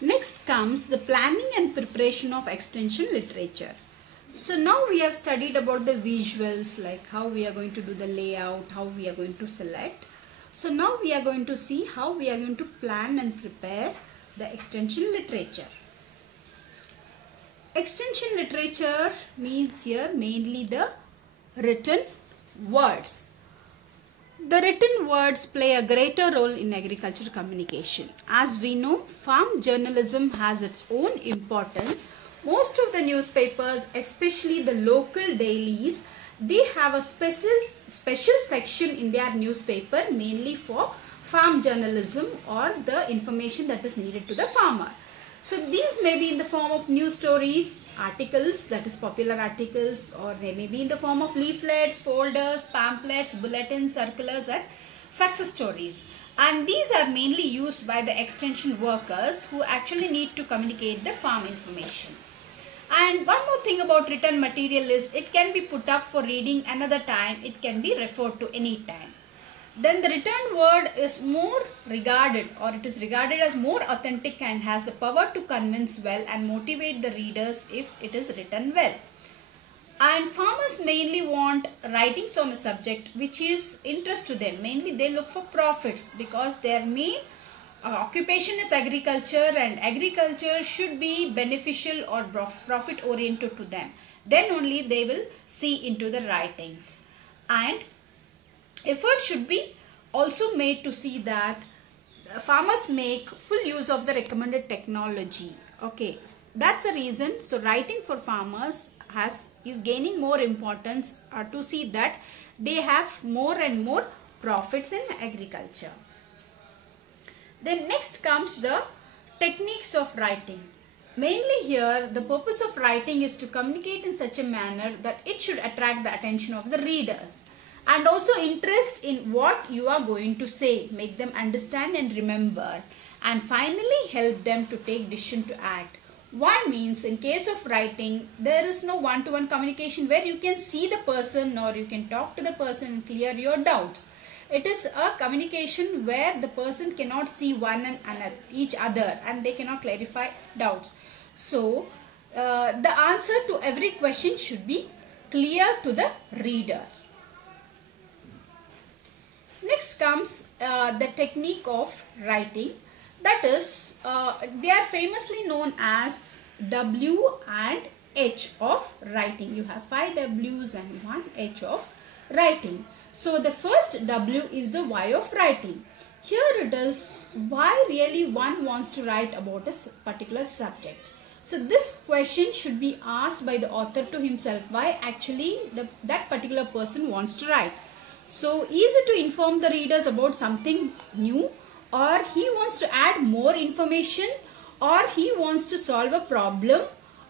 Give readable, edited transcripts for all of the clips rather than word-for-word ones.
Next comes the planning and preparation of extension literature. So now we have studied about the visuals, like how we are going to do the layout, how we are going to select. So now we are going to see how we are going to plan and prepare the extension literature. Extension literature means here mainly the written words. The written words play a greater role in agriculture communication. As we know, farm journalism has its own importance. Most of the newspapers, especially the local dailies, they have a special section in their newspaper mainly for farm journalism or the information that is needed to the farmer. So these may be in the form of news stories, articles, that is popular articles, or they may be in the form of leaflets, folders, pamphlets, bulletins, circulars and success stories. And these are mainly used by the extension workers who actually need to communicate the farm information. And one more thing about written material is it can be put up for reading another time, it can be referred to any time. Then the written word is more regarded, or it is regarded as more authentic and has the power to convince well and motivate the readers if it is written well. And farmers mainly want writings on a subject which is interest to them. Mainly they look for profits because their main occupation is agriculture, and agriculture should be beneficial or profit oriented to them. Then only they will see into the writings. And effort should be also made to see that farmers make full use of the recommended technology. Okay, that's the reason. So writing for farmers is gaining more importance to see that they have more and more profits in agriculture. Then next comes the techniques of writing. Mainly here the purpose of writing is to communicate in such a manner that it should attract the attention of the readers and also interest in what you are going to say, make them understand and remember, and finally help them to take decision to act. Why means in case of writing there is no one-to-one communication where you can see the person or you can talk to the person and clear your doubts. It is a communication where the person cannot see one and each other and they cannot clarify doubts. So the answer to every question should be clear to the reader. Next comes the technique of writing. That is, they are famously known as W and H of writing. You have 5 W's and 1 H of writing. So the first W is the why of writing. Here it is why really one wants to write about a particular subject. So this question should be asked by the author to himself, why actually that particular person wants to write. So is it to inform the readers about something new, or he wants to add more information, or he wants to solve a problem,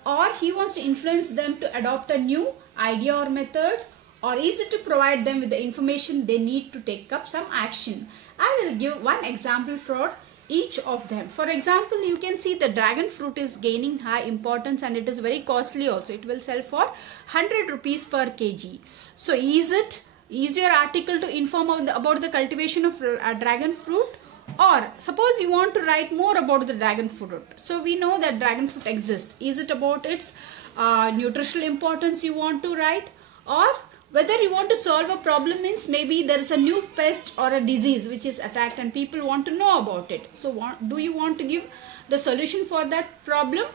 or he wants to influence them to adopt a new idea or methods, or is it to provide them with the information they need to take up some action. I will give one example for each of them. For example, you can see the dragon fruit is gaining high importance and it is very costly also. It will sell for 100 rupees per kg. So is your article to inform about the cultivation of dragon fruit? Or suppose you want to write more about the dragon fruit. So we know that dragon fruit exists. Is it about its nutritional importance you want to write? Or whether you want to solve a problem means maybe there is a new pest or a disease which is attacked and people want to know about it. So do you want to give the solution for that problem?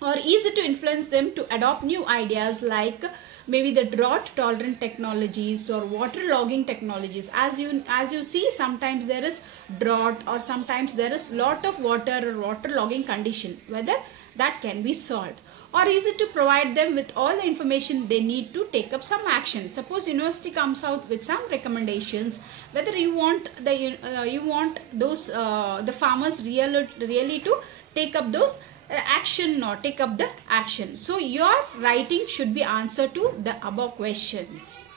Or is it to influence them to adopt new ideas like maybe the drought tolerant technologies or water logging technologies? As you see, sometimes there is drought or sometimes there is lot of water or water logging condition, whether that can be solved. Or is it to provide them with all the information they need to take up some action? Suppose university comes out with some recommendations, whether you want the farmers really to take up those action or take up the action. So your writing should be answer to the above questions.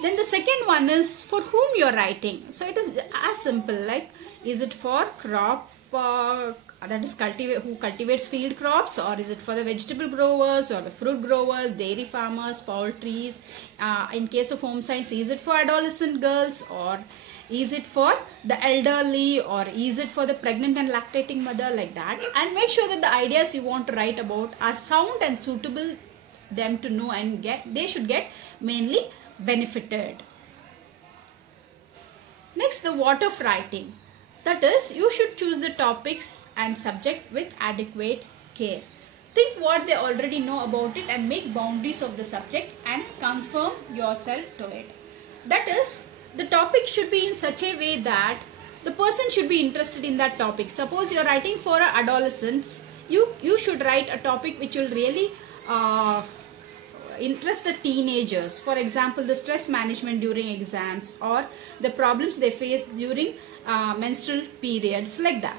Then the second one is for whom you are writing. So it is as simple like, is it for crop that is who cultivates field crops, or is it for the vegetable growers or the fruit growers, dairy farmers, poultries? In case of home science, is it for adolescent girls, or is it for the elderly, or is it for the pregnant and lactating mother, like that? And make sure that the ideas you want to write about are sound and suitable them to know, and they should get mainly benefited. Next, the what of writing. That is, you should choose the topics and subject with adequate care. Think what they already know about it and make boundaries of the subject and conform yourself to it. That is, the topic should be in such a way that the person should be interested in that topic. Suppose you are writing for adolescents, you should write a topic which will really interest the teenagers. For example, the stress management during exams, or the problems they face during menstrual periods, like that.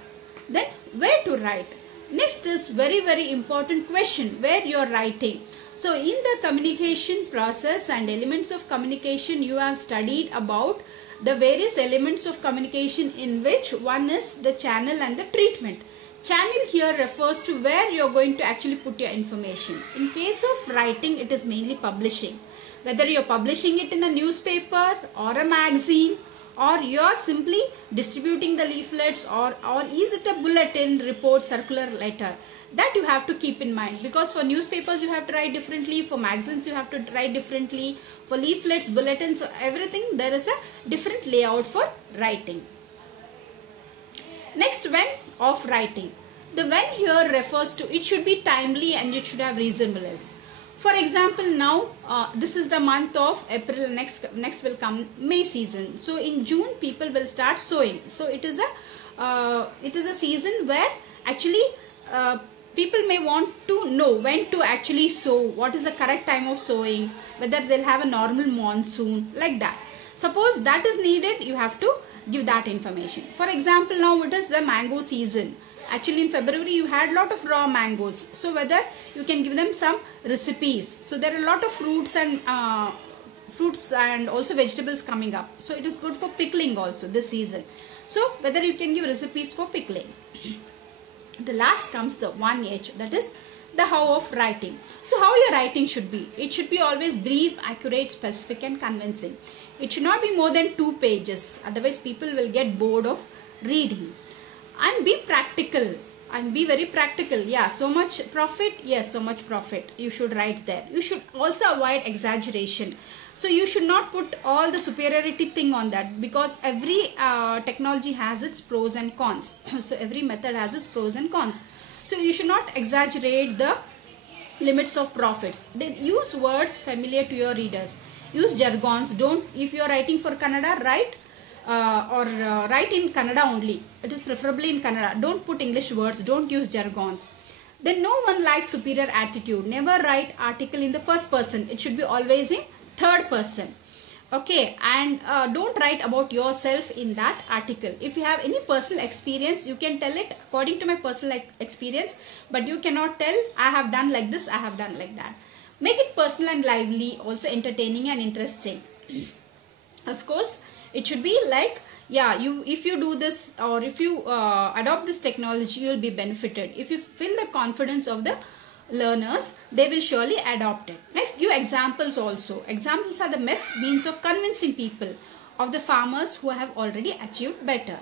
Then where to write? Next is very important question, where you are writing. So in the communication process and elements of communication, you have studied about the various elements of communication, in which one is the channel and the treatment. Channel here refers to where you are going to actually put your information. In case of writing, it is mainly publishing. Whether you are publishing it in a newspaper or a magazine, or you are simply distributing the leaflets, or is it a bulletin, report, circular, letter, that you have to keep in mind. Because for newspapers you have to write differently, for magazines you have to write differently, for leaflets, bulletins, everything, there is a different layout for writing. Next, when of writing. The when here refers to, it should be timely and it should have reasonableness. For example, now this is the month of April, next will come May season. So in June people will start sowing. So it is a season where actually people may want to know when to actually sow, what is the correct time of sowing, whether they'll have a normal monsoon, like that. Suppose that is needed, you have to give that information. For example, now it is the mango season. Actually in February you had a lot of raw mangoes. So whether you can give them some recipes. So there are a lot of fruits and also vegetables coming up. So it is good for pickling also this season. So whether you can give recipes for pickling. The last comes the 1H, that is the how of writing. So how your writing should be. It should be always brief, accurate, specific and convincing. It should not be more than 2 pages. Otherwise people will get bored of reading. And be practical, and be very practical. Yeah, so much profit, yes, so much profit, you should write there. You should also avoid exaggeration. So you should not put all the superiority thing on that, because every technology has its pros and cons. So every method has its pros and cons. So you should not exaggerate the limits of profits. Then use words familiar to your readers. Use jargons. Don't, if you are writing for Kannada, write write in Kannada only. It is preferably in Kannada. Don't put English words. Don't use jargons. Then no one likes superior attitude. Never write article in the first person. It should be always in third person. Okay, and don't write about yourself in that article. If you have any personal experience, you can tell it according to my personal experience, but you cannot tell I have done like this, I have done like that. Make it personal and lively, also entertaining and interesting. Of course, it should be like, yeah, if you do this, or if you adopt this technology, you will be benefited. If you feel the confidence of the learners, they will surely adopt it. Next, give examples also. Examples are the best means of convincing people of the farmers who have already achieved better.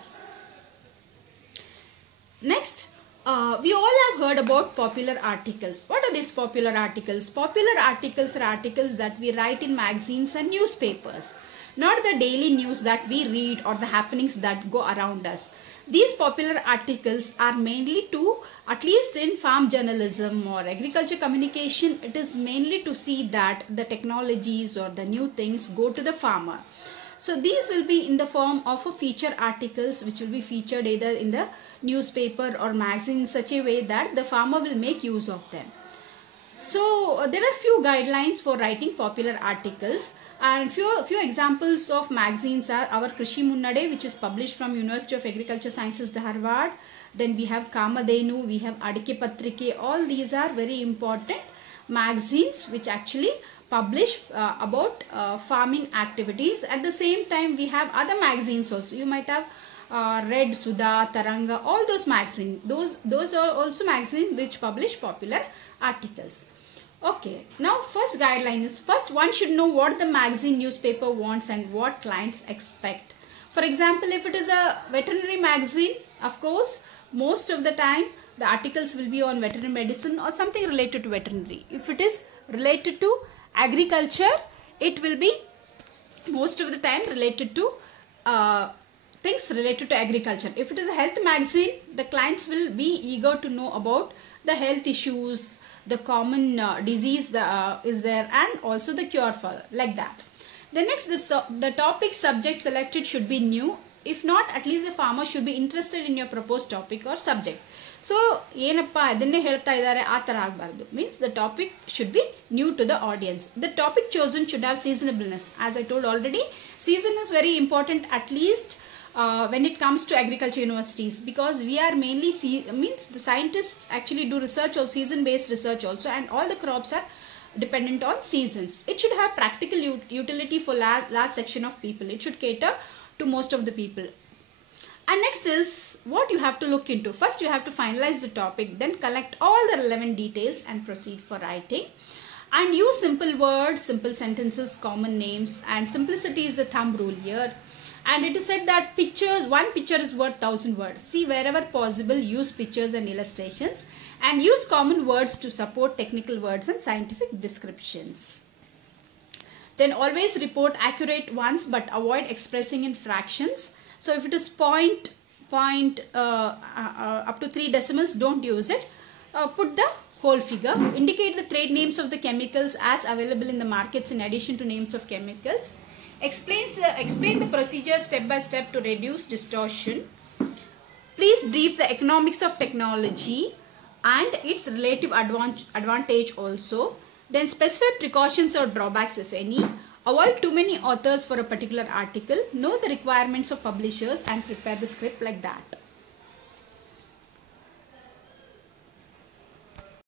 Next, we all have heard about popular articles. What are these popular articles? Popular articles are articles that we write in magazines and newspapers. Not the daily news that we read or the happenings that go around us. These popular articles are mainly to, at least in farm journalism or agriculture communication, it is mainly to see that the technologies or the new things go to the farmer. So these will be in the form of a feature articles, which will be featured either in the newspaper or magazine in such a way that the farmer will make use of them. So there are few guidelines for writing popular articles, and few examples of magazines are our Krishi Munnade, which is published from University of Agriculture Sciences, Dharwad. Then we have Kamadhenu, we have Adike Patrike. All these are very important magazines which actually publish about farming activities. At the same time, we have other magazines also. You might have Red, Sudha, Taranga, all those magazines. Those are also magazines which publish popular articles. Okay, now first guideline is, first one should know what the magazine newspaper wants and what clients expect. For example, if it is a veterinary magazine, of course, most of the time the articles will be on veterinary medicine or something related to veterinary. If it is related to agriculture, it will be most of the time related to things related to agriculture. If it is a health magazine, the clients will be eager to know about the health issues, the common disease is there, and also the cure for, like that. The next, the topic subject selected should be new. If not, at least the farmer should be interested in your proposed topic or subject. So, ಏನಪ್ಪಾ ಅದನ್ನೇ ಹೇಳ್ತಾ ಇದ್ದಾರೆ ಆ ತರ ಆಗಬಾರದು. Means the topic should be new to the audience. The topic chosen should have seasonableness. As I told already, season is very important, at least when it comes to agriculture universities, because we are mainly means the scientists actually do research or season based research also, and all the crops are dependent on seasons. It should have practical utility for large section of people. It should cater to most of the people. And next is what you have to look into. First you have to finalize the topic, then collect all the relevant details and proceed for writing. And use simple words, simple sentences, common names, and simplicity is the thumb rule here. And it is said that pictures, one picture is worth 1,000 words. See, wherever possible, use pictures and illustrations, and use common words to support technical words and scientific descriptions. Then always report accurate ones, but avoid expressing in fractions. So if it is up to 3 decimals, don't use it. Put the whole figure. Indicate the trade names of the chemicals as available in the markets in addition to names of chemicals. Explain the procedure step by step to reduce distortion. Please brief the economics of technology and its relative advantage also. Then specify precautions or drawbacks if any. Avoid too many authors for a particular article. Know the requirements of publishers and prepare the script like that.